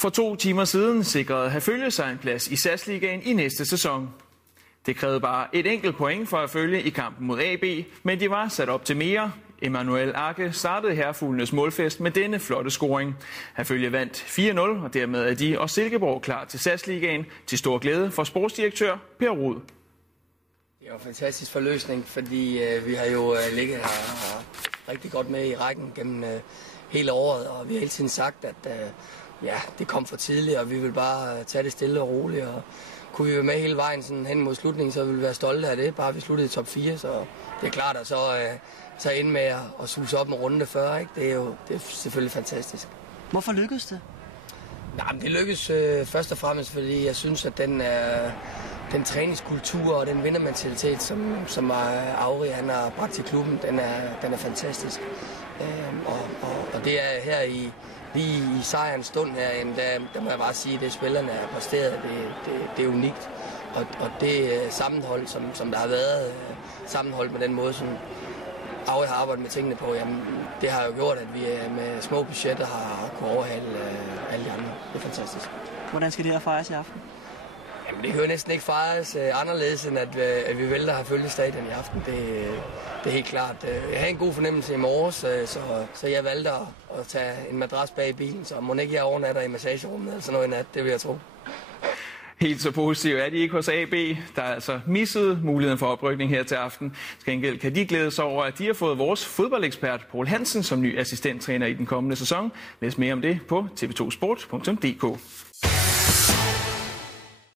For 2 timer siden sikrede Herfølge sig en plads i SAS-ligaen i næste sæson. Det krævede bare et enkelt point for Herfølge i kampen mod AB, men de var sat op til mere. Emmanuel Arke startede Herfuglenes målfest med denne flotte scoring. Herfølge vandt 4-0, og dermed er de og Silkeborg klar til SAS-ligaen til stor glæde for sportsdirektør Per Rud. Det er jo en fantastisk forløsning, fordi vi har jo ligget her rigtig godt med i rækken gennem hele året, og vi har hele tiden sagt, at det kom for tidligt, og vi vil bare tage det stille og roligt. Og kunne vi være med hele vejen sådan hen mod slutningen, så ville vi være stolte af det, bare vi sluttede i top 4, så det er klart at så ende med at suse op med runde 40, ikke? Det er selvfølgelig fantastisk. Hvorfor lykkedes det? Nej, men det lykkedes først og fremmest, fordi jeg synes, at den træningskultur og den vindermentalitet, som Auri han har bragt til klubben, den er fantastisk. Og det er her lige i sejrens stund her, der må jeg bare sige, at det spillerne er præsteret, det er unikt. Og det sammenhold, som der har været, sammenholdt med den måde, som Auri har arbejdet med tingene på, jamen, det har jo gjort, at vi med små budgetter har kunnet overhale alle de andre. Det er fantastisk. Hvordan skal det her fejres i aften? Jamen, det kan jo næsten ikke fejres anderledes, end at vi vælter Herfølge stadion i aften. Det er helt klart. Jeg havde en god fornemmelse i morges, så jeg valgte at tage en madras bag i bilen, så må ikke jeg overnatter i massagerummet eller sådan noget i nat, det vil jeg tro. Helt så positivt er de ikke hos AB, der altså missede muligheden for oprykning her til aften. Til gengæld kan de glæde sig over, at de har fået vores fodboldekspert Poul Hansen som ny assistenttræner i den kommende sæson. Læs mere om det på tv2sport.dk.